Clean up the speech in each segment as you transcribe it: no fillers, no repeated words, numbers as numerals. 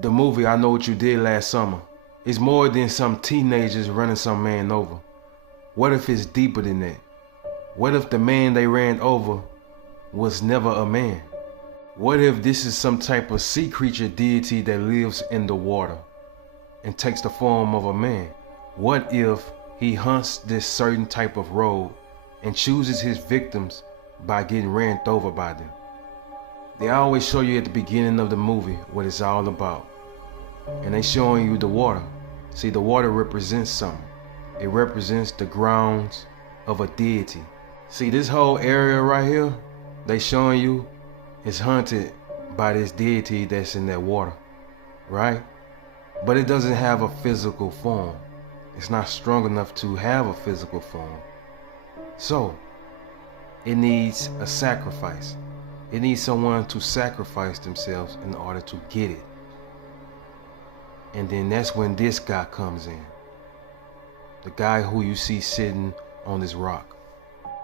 The movie I Know What You Did Last Summer is more than some teenagers running some man over. What if it's deeper than that? What if the man they ran over was never a man? What if this is some type of sea creature deity that lives in the water and takes the form of a man? What if he hunts this certain type of road and chooses his victims by getting ran over by them? They always show you at the beginning of the movie what it's all about. And they showing you the water. See, the water represents something. It represents the grounds of a deity. See, this whole area right here, they showing you is haunted by this deity that's in that water, right? But it doesn't have a physical form. It's not strong enough to have a physical form. So, it needs a sacrifice. It needs someone to sacrifice themselves in order to get it. And then that's when this guy comes in. The guy who you see sitting on this rock.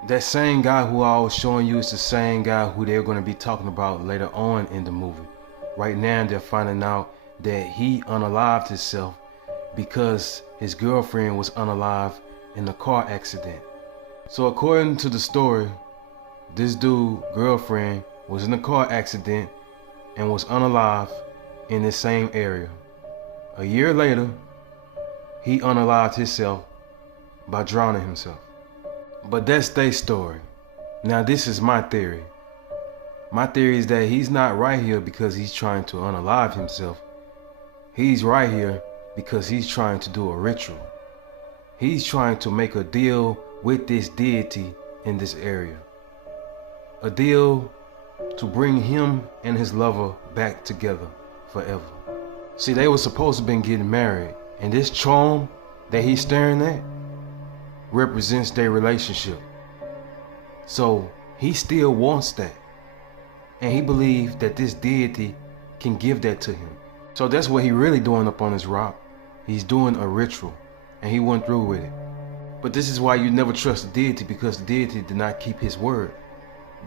That same guy who I was showing you is the same guy who they're going to be talking about later on in the movie. Right now they're finding out that he unalived himself because his girlfriend was unalived in a car accident. So according to the story, this dude's girlfriend was in a car accident and was unalived in this same area. A year later, he unalived himself by drowning himself. But that's their story. Now this is my theory. My theory is that he's not right here because he's trying to unalive himself. He's right here because he's trying to do a ritual. He's trying to make a deal with this deity in this area. A deal to bring him and his lover back together forever. See, they were supposed to have been getting married, and this charm that he's staring at represents their relationship. So he still wants that, and he believes that this deity can give that to him. So that's what he really doing up on this rock. He's doing a ritual, and he went through with it. But this is why you never trust the deity, because the deity did not keep his word.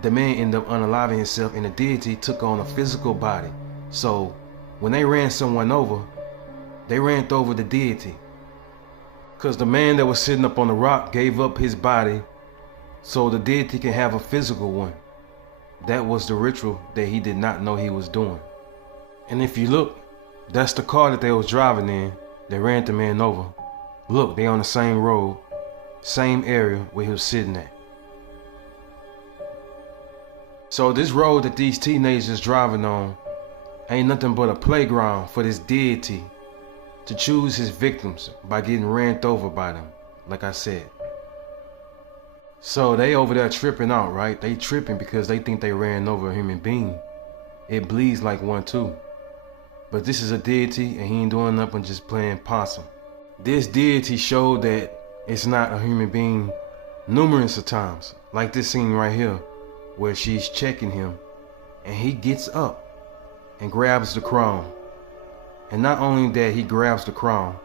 The man ended up unaliving himself, and the deity took on a physical body. So when they ran someone over, they ran over the deity. Because the man that was sitting up on the rock gave up his body so the deity can have a physical one. That was the ritual that he did not know he was doing. And if you look, that's the car that they was driving in. They ran the man over. Look, they on the same road, same area where he was sitting at. So this road that these teenagers driving on ain't nothing but a playground for this deity to choose his victims by getting ran over by them, like I said. So they over there tripping out, right? They tripping because they think they ran over a human being. It bleeds like one too. But this is a deity and he ain't doing nothing, just playing possum. This deity showed that it's not a human being numerous of times, like this scene right here where she's checking him and he gets up and grabs the crown. And not only that he grabs the crown,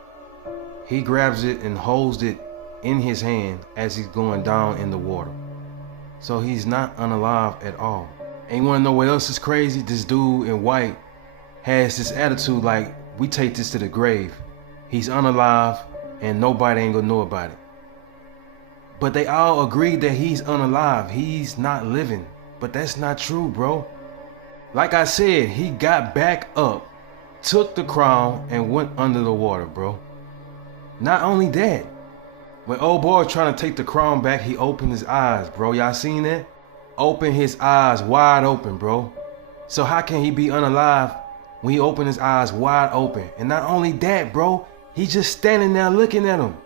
he grabs it and holds it in his hand as he's going down in the water. So he's not unalive at all. And you wanna know what else is crazy? This dude in white has this attitude like, we take this to the grave. He's unalive and nobody ain't gonna know about it. But they all agree that he's unalive. He's not living. But that's not true, bro. Like I said, he got back up, took the crown, and went under the water, bro. Not only that, when old boy trying to take the crown back, he opened his eyes, bro. Y'all seen that? Open his eyes wide open, bro. So how can he be unalive when he opened his eyes wide open? And not only that, bro, he just standing there looking at him.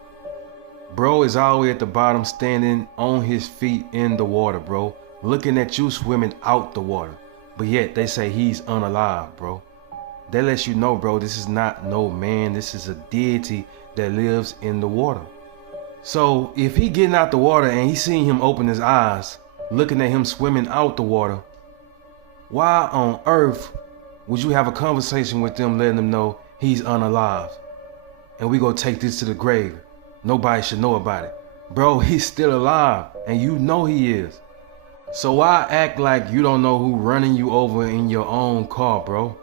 Bro is all the way at the bottom, standing on his feet in the water, bro. Looking at you swimming out the water. But yet they say he's unalive, bro. That lets you know, bro, this is not no man. This is a deity that lives in the water. So if he getting out the water and he seeing him open his eyes, looking at him swimming out the water, why on earth would you have a conversation with them letting them know he's unalive? And we gonna take this to the grave. Nobody should know about it. Bro, he's still alive and you know he is. So why act like you don't know who running you over in your own car, bro?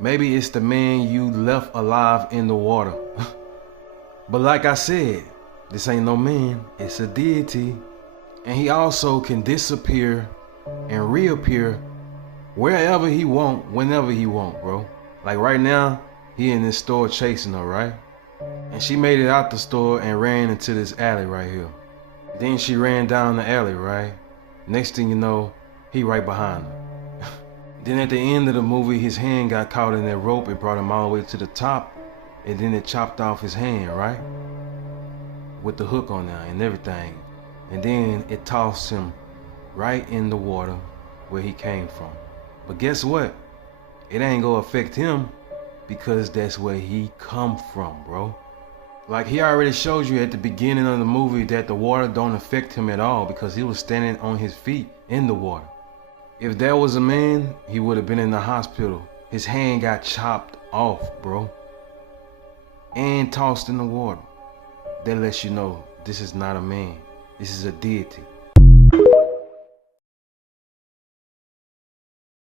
Maybe it's the man you left alive in the water. But like I said, this ain't no man, it's a deity. And he also can disappear and reappear wherever he want, whenever he want, bro. Like right now, he in this store chasing her, right? And she made it out the store and ran into this alley right here. Then she ran down the alley, right? Next thing you know, he right behind her. Then at the end of the movie, his hand got caught in that rope. It brought him all the way to the top. And then it chopped off his hand, right? With the hook on there and everything. And then it tossed him right in the water where he came from. But guess what? It ain't gonna affect him because that's where he come from, bro. Like he already showed you at the beginning of the movie that the water don't affect him at all because he was standing on his feet in the water. If there was a man, he would have been in the hospital. His hand got chopped off, bro. And tossed in the water. That lets you know this is not a man. This is a deity.